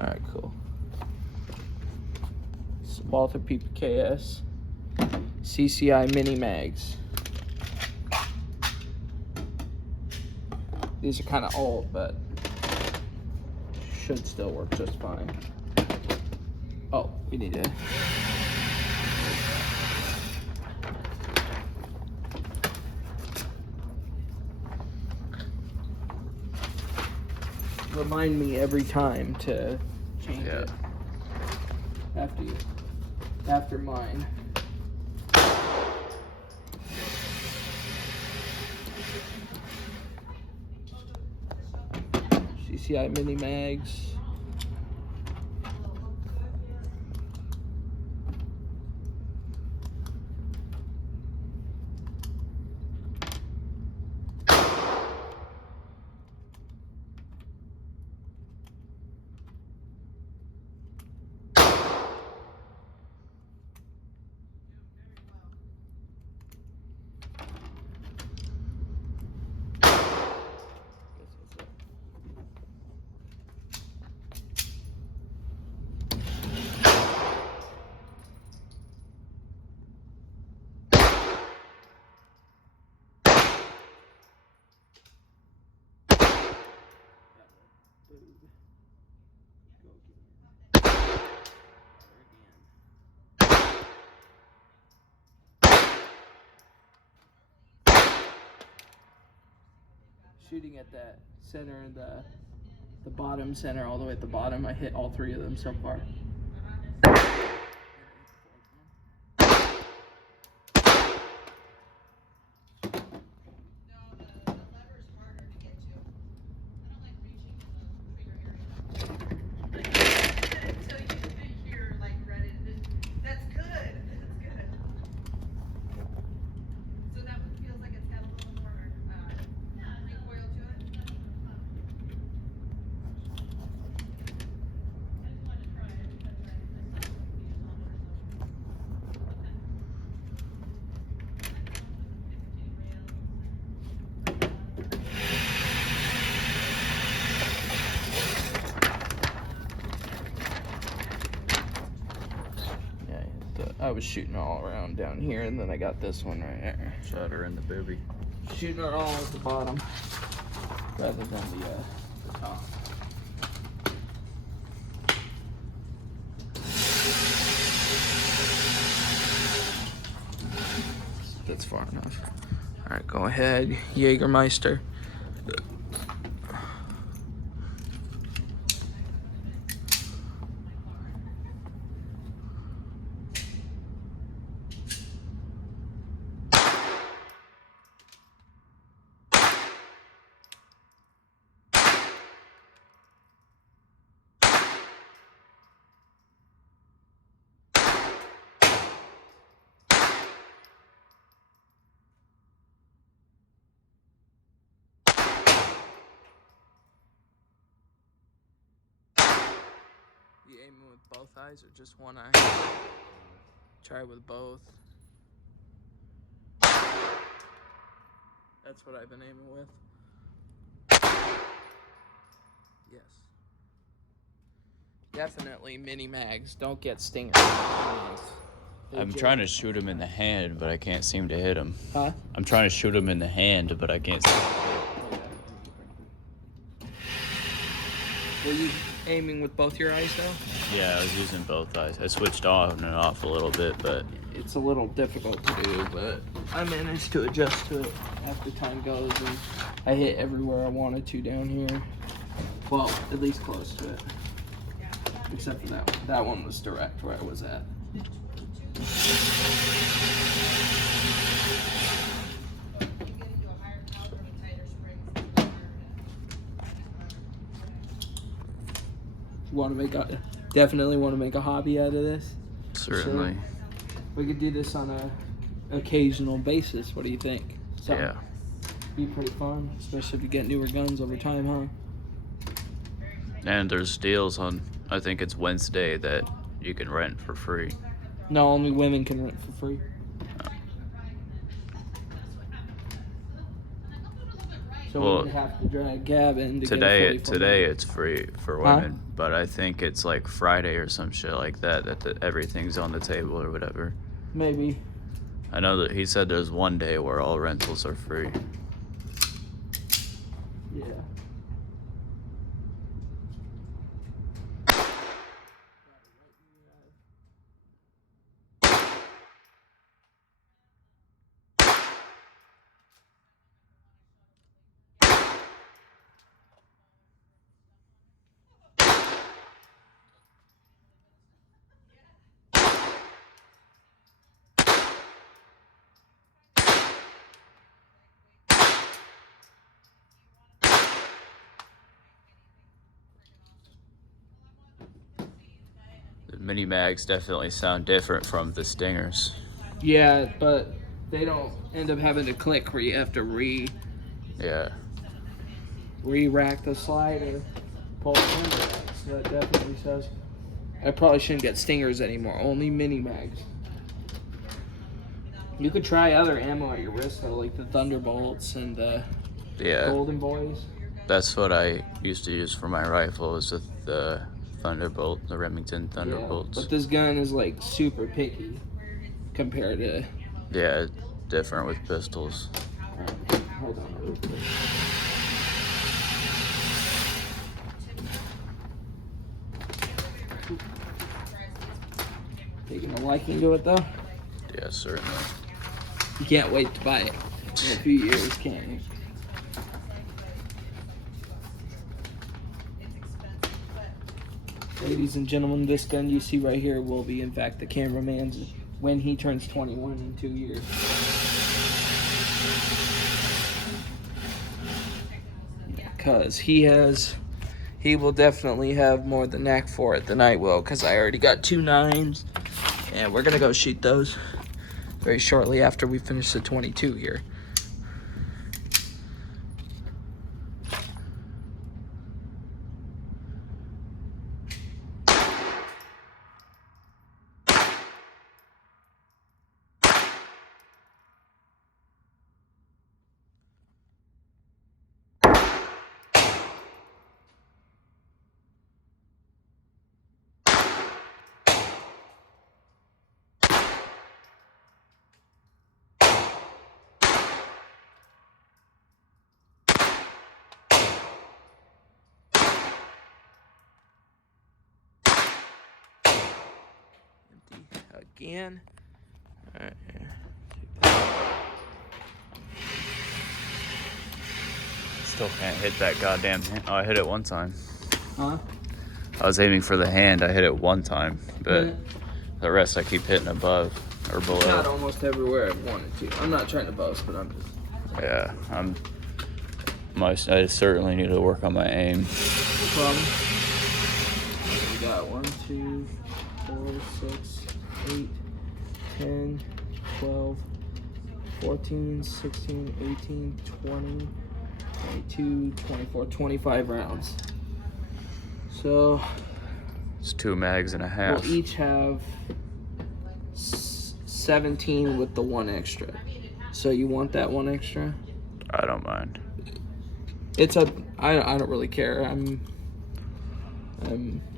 Alright, cool. It's Walther PPKS CCI mini mags. These are kind of old, but should still work just fine. Oh, we need to. Remind me every time to change it after mine. CCI mini mags. Shooting at that center, the bottom center, all the way at the bottom. I hit all three of them so far. I was shooting all around down here, and then I got this one right there. Shot her in the booby. Shooting it all at the bottom rather than the top. That's far enough. All right, go ahead, Jägermeister. You aiming with both eyes or just one eye? Try with both. That's what I've been aiming with. Yes. Definitely mini mags. Don't get stingers. I'm trying to shoot him in the hand, but I can't seem to hit him. Huh? I'm trying to shoot him in the hand, but I can't seem to hit him. Were you aiming with both your eyes though? Yeah, I was using both eyes. I switched on and off a little bit, but It's a little difficult to do, but I managed to adjust to it as the time goes, and I hit everywhere I wanted to down here. Well, at least close to it. Except for that one. That one was direct where I was at. Definitely want to make a hobby out of this. certainly. Sure. We could do this on a occasional basis. What do you think? Yeah. Be pretty fun, especially if you get newer guns over time, huh? And there's deals on, I think it's Wednesday, that you can rent for free. No, only women can rent for free. So Well, we would have to drag Gavin to today get a 44 it's free for Huh? women, but I think it's like Friday or some shit like that everything's on the table or whatever. Maybe. I know that he said there's one day where all rentals are free. Yeah. The mini mags definitely sound different from the Stingers. Yeah, but they don't end up having to click where you have to Yeah. re-rack the slide or pull the handle out. So that definitely says I probably shouldn't get Stingers anymore. Only mini mags. You could try other ammo at your wrist though, like the Thunderbolts and the Golden Boys. That's what I used to use for my rifle, was with the Thunderbolt, the Remington Thunderbolts. Yeah, but this gun is like super picky compared to. Yeah, different with pistols. Hold on real quick. Taking a liking to it though. Yeah, certainly. You can't wait to buy it in a few years, can you? Ladies and gentlemen, this gun you see right here will be, in fact, the cameraman's when he turns 21 in 2 years. Because he will definitely have more the knack for it than I will, because I already got 2 9s, and we're going to go shoot those very shortly after we finish the 22 here. Again. All right, here. Still can't hit that goddamn hand. Oh, I hit it one time. Huh? I was aiming for the hand. I hit it one time, but Yeah. the rest I keep hitting above or below. Not almost everywhere I wanted to. I'm not trying to boast, but I'm just. Yeah, I certainly need to work on my aim. No problem. We got 1, 2, 4, 6, 8, 10, 12, 14, 16, 18, 20, 22, 24, 25 rounds. So It's 2 mags and a half. we'll each have 17 with the 1 extra. So you want that 1 extra? I don't mind. I don't really care. I'm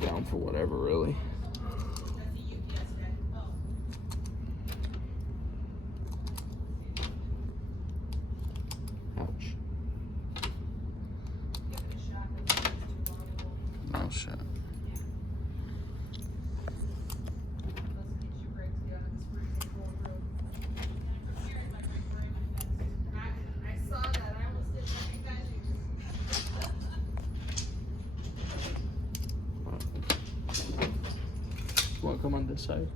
down for whatever, really. Ouch. Oh shit. Want to come on this side?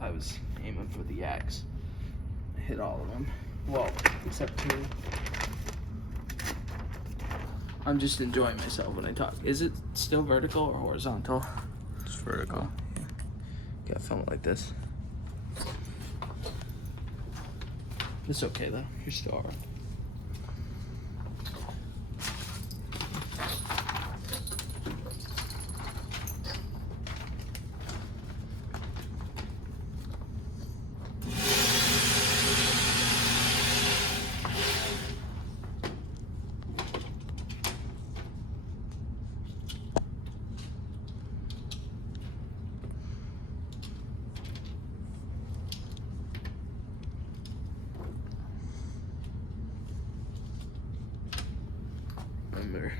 I was aiming for the X. I hit all of them. Well, except 2. I'm just enjoying myself when I talk. Is it still vertical or horizontal? It's vertical. Gotta film it like this. It's okay though. You're still alright. Remember,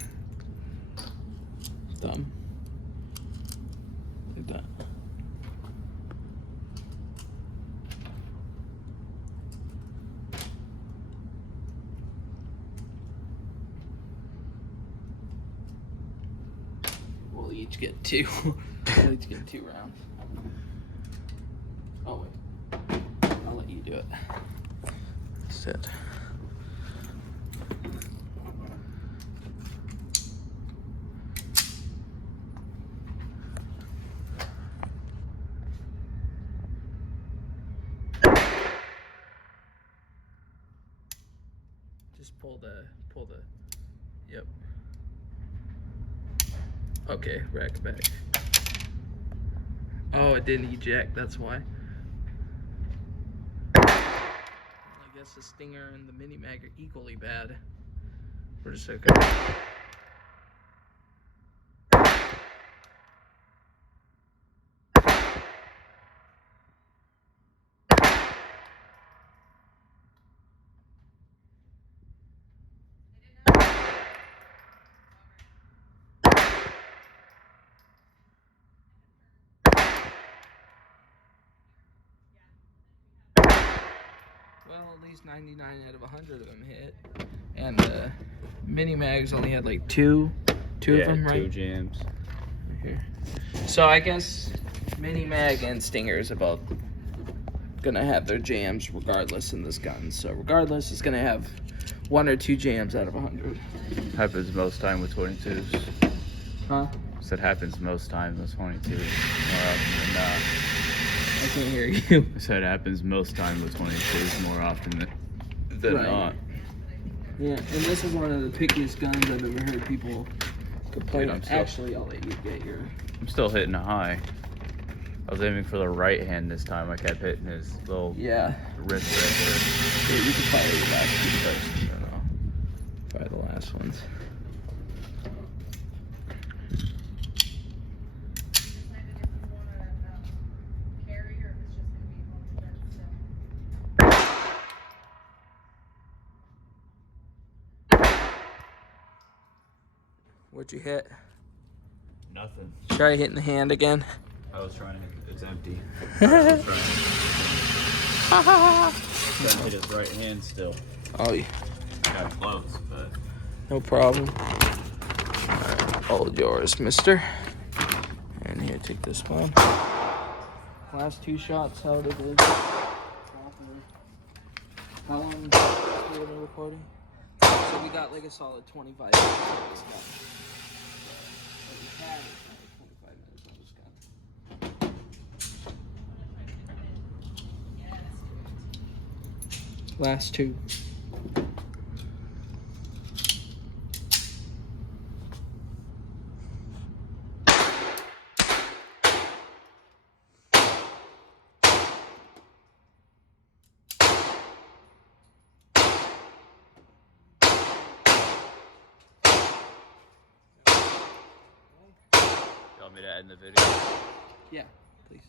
thumb, like that. We'll each get 2. We'll each get 2 rounds. Oh wait, I'll let you do it. Sit. Just pull the, yep. Okay, rack back. Oh, it didn't eject, that's why. I guess the Stinger and the Mini Mag are equally bad. We're just okay. Well, at least 99 out of 100 of them hit. And the Mini Mags only had like two of them, right? 2 jams. Right here. So I guess Mini Mag and Stinger is about gonna have their jams regardless in this gun. So regardless, it's gonna have 1 or 2 jams out of 100. Happens most time with 22s. Huh? That happens most times with 22s. More often than not. I can't hear you. I said it happens most time with 22s more often than Right. not. Yeah, and this is one of the pickiest guns I've ever heard people complain. Dude, Actually, I'll let you get your. I'm still hitting a high. I was aiming for the right hand this time. I kept hitting his little Yeah. wrist right Yeah, you can fire the last 2 first, and then I'll fire the last ones. What'd you hit? Nothing. Try hitting the hand again. I was trying to. It's empty. Oh, Couldn't hit his right hand still. yeah. Got close, but No problem. Alright, all yours, mister. And here, take this one. Last 2 shots, how did it? How long have we been recording? So we got like a solid 25 minutes on this gun. So we had a solid 25 minutes on this gun. Last 2. you want me to end the video? Yeah, please.